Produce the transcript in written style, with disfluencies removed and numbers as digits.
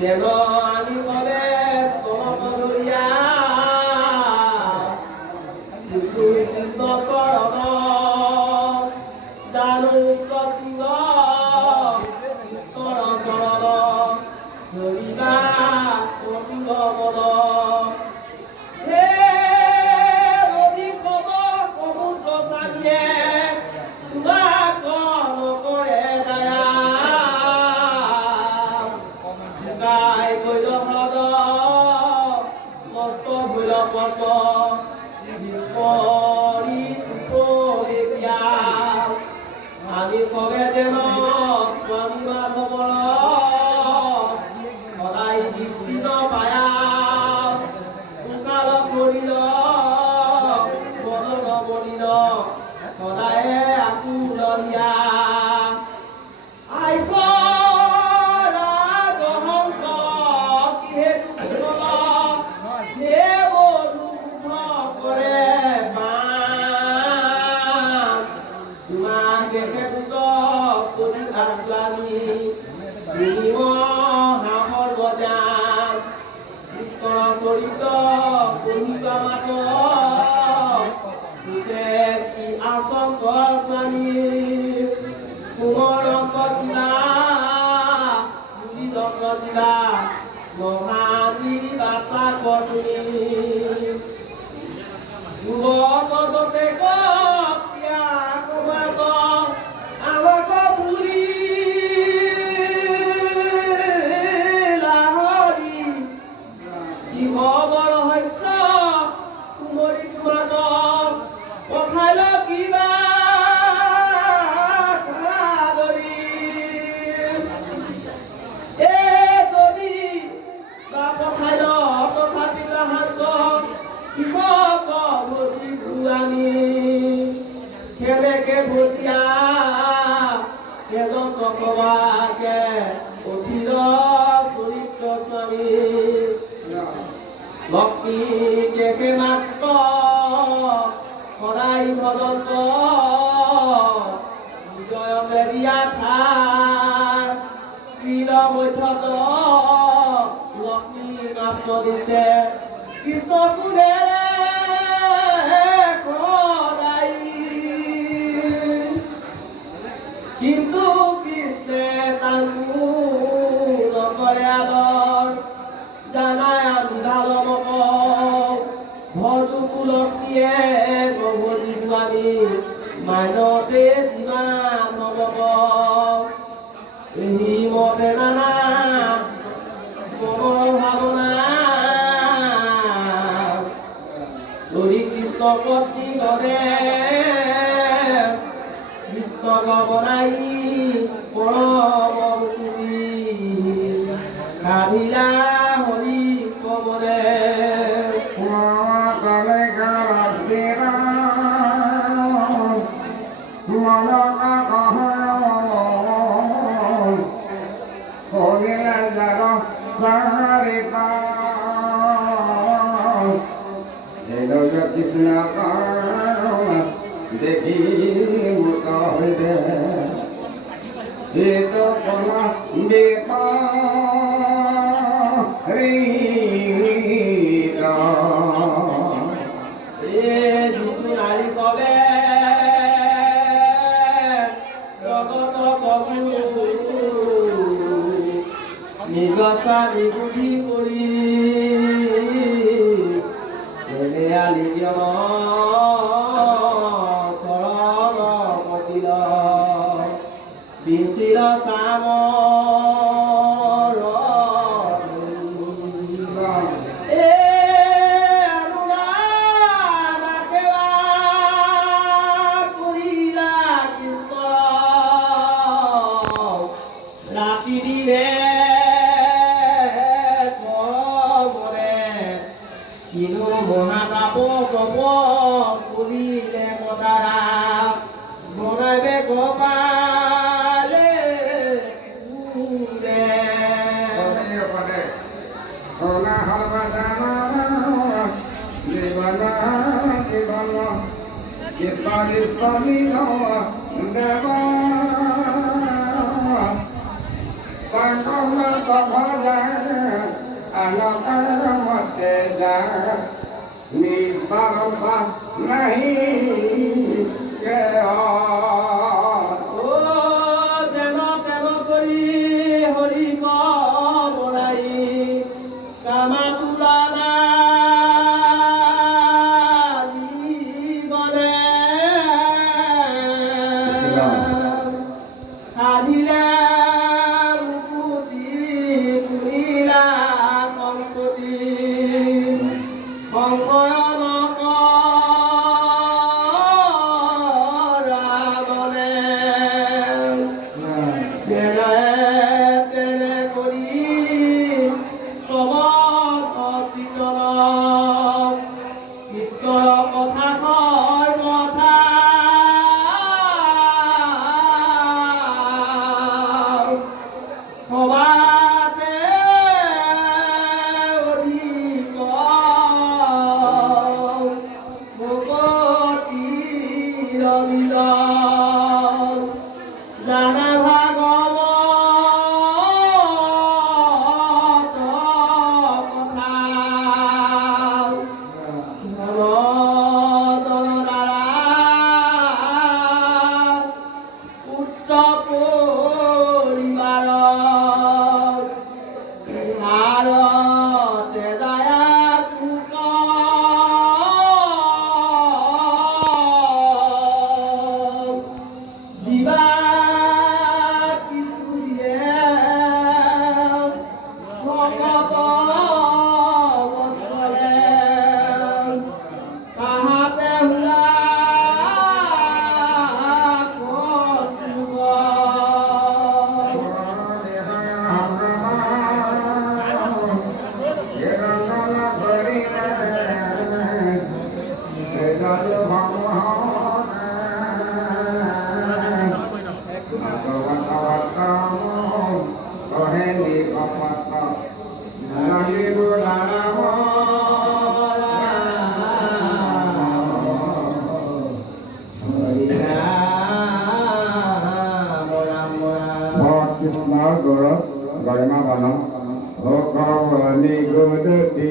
যেন আমি কবে স্তনপদৰিয়া কৃষ্ণ শৰণ জানু সিংহ কৃষ্ণৰ শৰণ ধৰিবা অতুল মন হে নদী কব সমুদ্ৰ চালিয়ে তোমাক নকৰে দয়া গাই গৈল হ্ৰদ মস্ত ভৈল পদ বিস্মৰি উপলেখীয়া আমি কবে যেন স্বামী মাধৱৰ সদায় দৃষ্টি নপায়া সোণকাল কৰিল বদন মলিন সদায়ে আকুলনীয়া হাঁহৰ বজাৰ কৃষ্ণৰ চৰিত কহিবা মাত কি আচংগ স্বামী কোমৰ কটিলা কটিলা মহাদী বাৰ্তা কটুনি যুৱকতে কিয়া কমাত আমাক পুৰি লাহৰি কি খবৰ হৈছে কুমৰী তোমাক পঠাইল কিবা খাদৰি এ যদি বা পঠাইল তথাপি তাহাঁত কৃষক ভজি ভুৱানি কেনেকে ভজিয়া কেজন কবাকে অধীৰ চৰিত্ৰ স্বামী ভক্তি কেকে মাত্ৰ সদায় ভজন্ত বিজয়তে দিয়া ঠাই ত্ৰিল মধ্যত লক্ষ্মী মাত্ৰ দিছে কৃষ্ণ কোনেৰে কিন্তু কৃষ্ণে তাকো নকৰে আদৰ জানাই আন্ধালমক ভজু কুলকীয়ে গভজি জোৱানী মাইনতে যিমান নবক এই মতে নানা মনৰ ভাৱনা লৰি কৃষ্ণ পত্নী ধৰে কৃষ্ণ বনাই পৰম তুলি কাঢ়িলা হৰি কবৰে কৃষ্ণ দেখি মুক্ত হইবে হিত কলা নাৰী কবে জগত কবু নিজ স্বামী বুদ্ধি কৰি বিচিল চাম ৰাতি দিনে কিনো মহাপাপ কব কৰিলে কদাৰা বনাইবে কপালে Tangkong kabajan anak mate jan nisbarpa nahi ke ও যেন কেন করি হরি বলাই কামা তুলানা গলে হারিলে মুকুতি পুরিলা সংকটি সংকয়ন রাগলে তেনে তেনে কৰি স্তবক কীৰ্তন ঈশ্বৰৰ কথা সৰ্বথা সবাতে অধিক ভকতিৰ বিল জানা ভাগৱত কথা ধনদৰ দ্বাৰা পুত্ৰ পৰিবাৰ ভাৰতে দয়া কুক দিবা কিছু দিয়ে ভগৱতলে কাহাতে হুলা কচুগ Kৃষ্ণৰ গৌৰৱ গৰিমা বান ভগৱনী গদতি